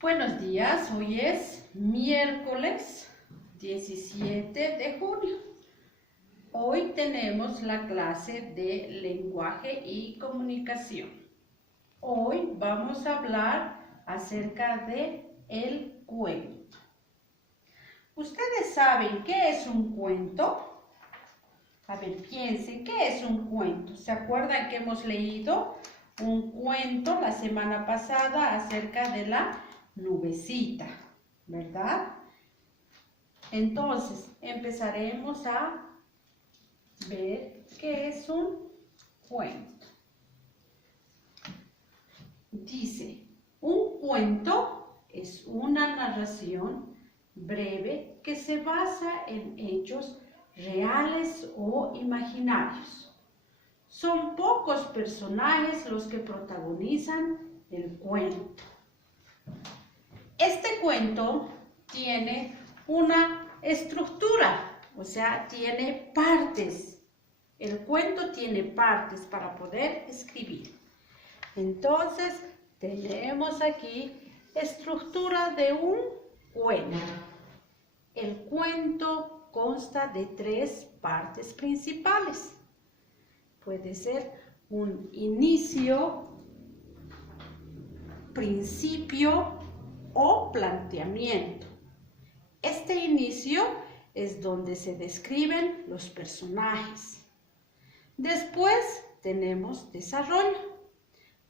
Buenos días, hoy es miércoles 17 de junio. Hoy tenemos la clase de lenguaje y comunicación. Hoy vamos a hablar acerca de el cuento. ¿Ustedes saben qué es un cuento? A ver, piensen, ¿qué es un cuento? ¿Se acuerdan que hemos leído un cuento la semana pasada acerca de la nubecita, ¿verdad? Entonces, empezaremos a ver qué es un cuento. Dice, un cuento es una narración breve que se basa en hechos reales o imaginarios. Son pocos personajes los que protagonizan el cuento. Este cuento tiene una estructura, o sea, tiene partes. El cuento tiene partes para poder escribir. Entonces, tenemos aquí estructura de un cuento. El cuento consta de 3 partes principales. Puede ser un inicio, principio o planteamiento. Este inicio es donde se describen los personajes. Después tenemos desarrollo.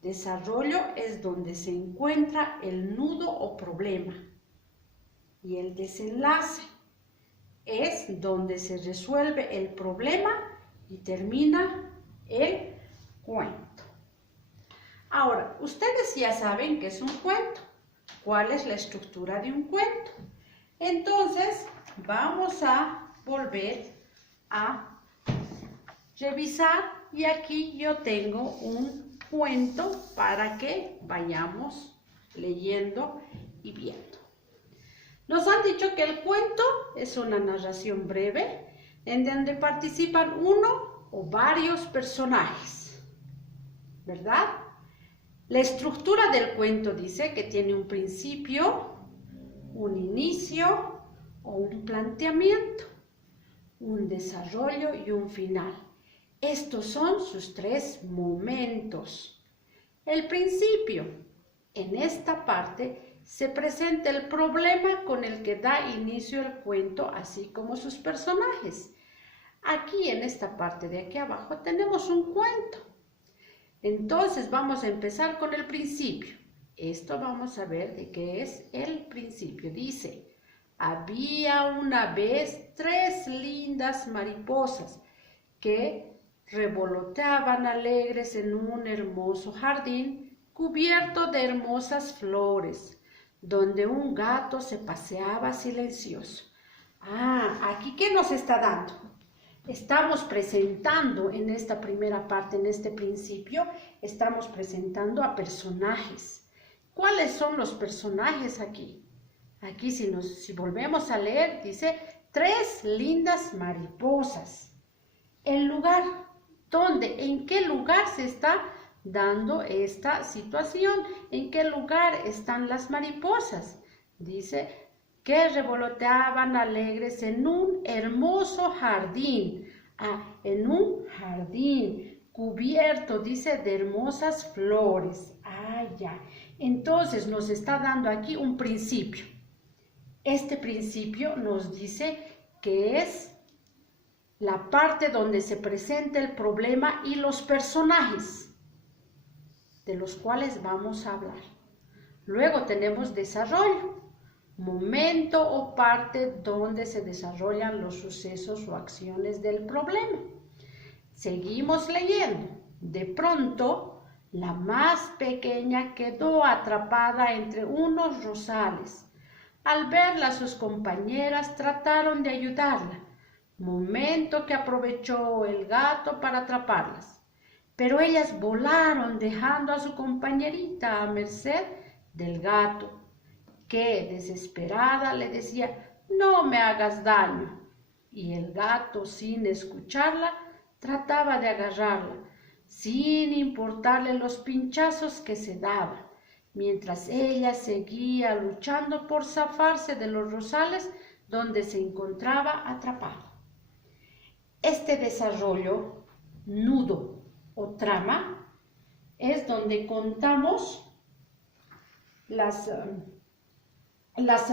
Desarrollo es donde se encuentra el nudo o problema. Y el desenlace es donde se resuelve el problema y termina el cuento. Ahora, ustedes ya saben qué es un cuento. ¿Cuál es la estructura de un cuento? Entonces, vamos a volver a revisar y aquí yo tengo un cuento para que vayamos leyendo y viendo. Nos han dicho que el cuento es una narración breve en donde participan uno o varios personajes, ¿verdad? La estructura del cuento dice que tiene un principio, un inicio o un planteamiento, un desarrollo y un final. Estos son sus 3 momentos. El principio. En esta parte se presenta el problema con el que da inicio el cuento, así como sus personajes. Aquí en esta parte de aquí abajo tenemos un cuento. Entonces vamos a empezar con el principio. Esto vamos a ver de qué es el principio. Dice, había una vez 3 lindas mariposas que revoloteaban alegres en un hermoso jardín cubierto de hermosas flores, donde un gato se paseaba silencioso. Aquí ¿qué nos está dando? Estamos presentando en esta primera parte, en este principio, estamos presentando a personajes. ¿Cuáles son los personajes aquí? Aquí si volvemos a leer, dice 3 lindas mariposas. El lugar, ¿dónde? ¿En qué lugar se está dando esta situación? ¿En qué lugar están las mariposas? Dice que revoloteaban alegres en un hermoso jardín. En un jardín cubierto, dice, de hermosas flores. Ya. Entonces nos está dando aquí un principio. Este principio nos dice que es la parte donde se presenta el problema y los personajes, de los cuales vamos a hablar. Luego tenemos desarrollo, momento o parte donde se desarrollan los sucesos o acciones del problema. Seguimos leyendo. De pronto, la más pequeña quedó atrapada entre unos rosales. Al verla, sus compañeras trataron de ayudarla, momento que aprovechó el gato para atraparlas. Pero ellas volaron dejando a su compañerita a merced del gato, que desesperada le decía, no me hagas daño. Y el gato, sin escucharla, trataba de agarrarla, sin importarle los pinchazos que se daban. mientras ella seguía luchando por zafarse de los rosales donde se encontraba atrapado. Este desarrollo, nudo o trama, es donde contamos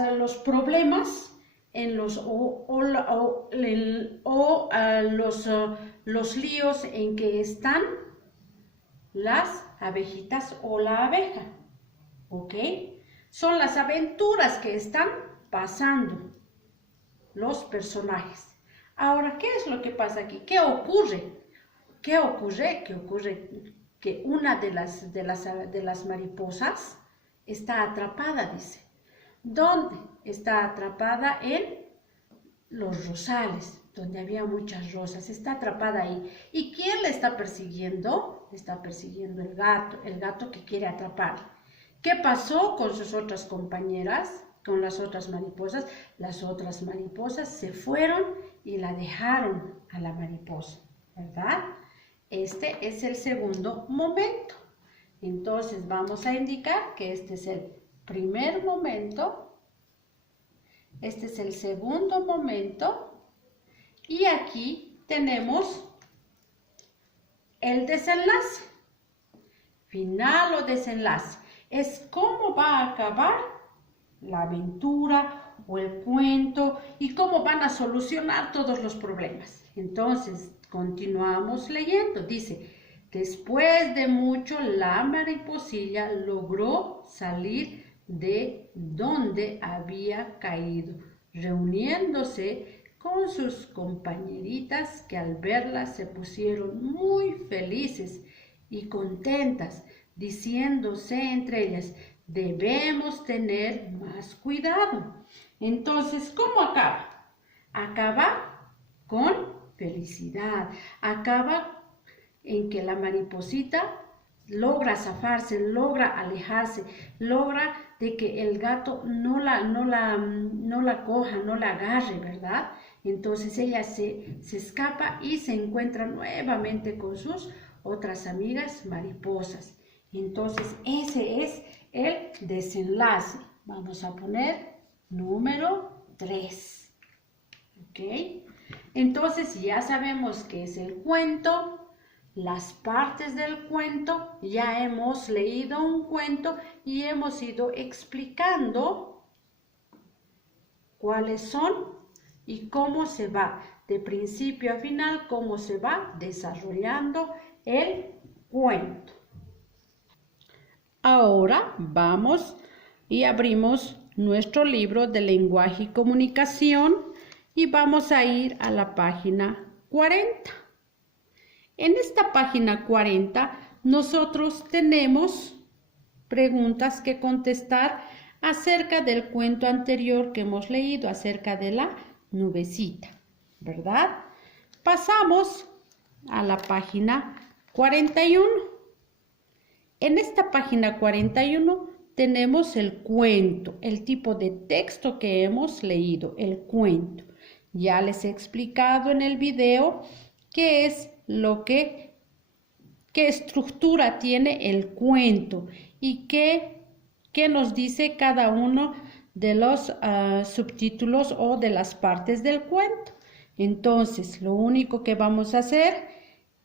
los problemas en los líos en que están las abejitas o la abeja, ¿ok? Son las aventuras que están pasando los personajes. Ahora, ¿qué es lo que pasa aquí? ¿Qué ocurre? ¿Qué ocurre? Que una de las mariposas está atrapada, dice. ¿Dónde? Está atrapada en los rosales, donde había muchas rosas. Está atrapada ahí. ¿Y quién la está persiguiendo? Está persiguiendo el gato que quiere atraparla. ¿Qué pasó con sus otras compañeras? Con las otras mariposas. Las otras mariposas se fueron y la dejaron a la mariposa, ¿verdad? Este es el segundo momento. Entonces vamos a indicar que este es el primer momento, este es el segundo momento y aquí tenemos el desenlace. Final o desenlace. Es cómo va a acabar la aventura o el cuento y cómo van a solucionar todos los problemas. Entonces, continuamos leyendo. Dice, después de mucho, la mariposilla logró salir de donde había caído, reuniéndose con sus compañeritas que al verla se pusieron muy felices y contentas, diciéndose entre ellas, debemos tener más cuidado. Entonces, ¿cómo acaba? Acaba con felicidad. Acaba en que la mariposita logra zafarse, logra alejarse, logra de que el gato no la coja, no la agarre, ¿verdad? Entonces ella se escapa y se encuentra nuevamente con sus otras amigas mariposas. Entonces ese es el desenlace. Vamos a poner número 3. ¿Ok? Entonces ya sabemos qué es el cuento, las partes del cuento, ya hemos leído un cuento y hemos ido explicando cuáles son y cómo se va, de principio a final, cómo se va desarrollando el cuento. Ahora vamos y abrimos nuestro libro de lenguaje y comunicación y vamos a ir a la página 40. En esta página 40 nosotros tenemos preguntas que contestar acerca del cuento anterior que hemos leído, acerca de la nubecita, ¿verdad? Pasamos a la página 41. En esta página 41 tenemos el cuento, el tipo de texto que hemos leído, el cuento. Ya les he explicado en el video qué es qué estructura tiene el cuento y qué nos dice cada uno de los subtítulos o de las partes del cuento. Entonces, lo único que vamos a hacer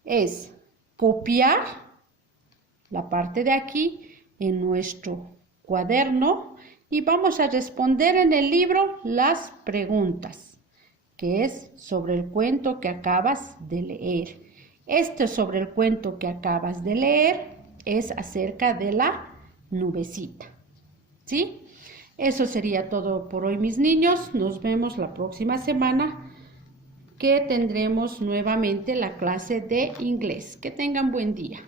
es copiar la parte de aquí en nuestro cuaderno y vamos a responder en el libro las preguntas, que es sobre el cuento que acabas de leer. Sobre el cuento que acabas de leer es acerca de la nubecita. ¿Sí? Eso sería todo por hoy, mis niños. Nos vemos la próxima semana que tendremos nuevamente la clase de inglés. Que tengan buen día.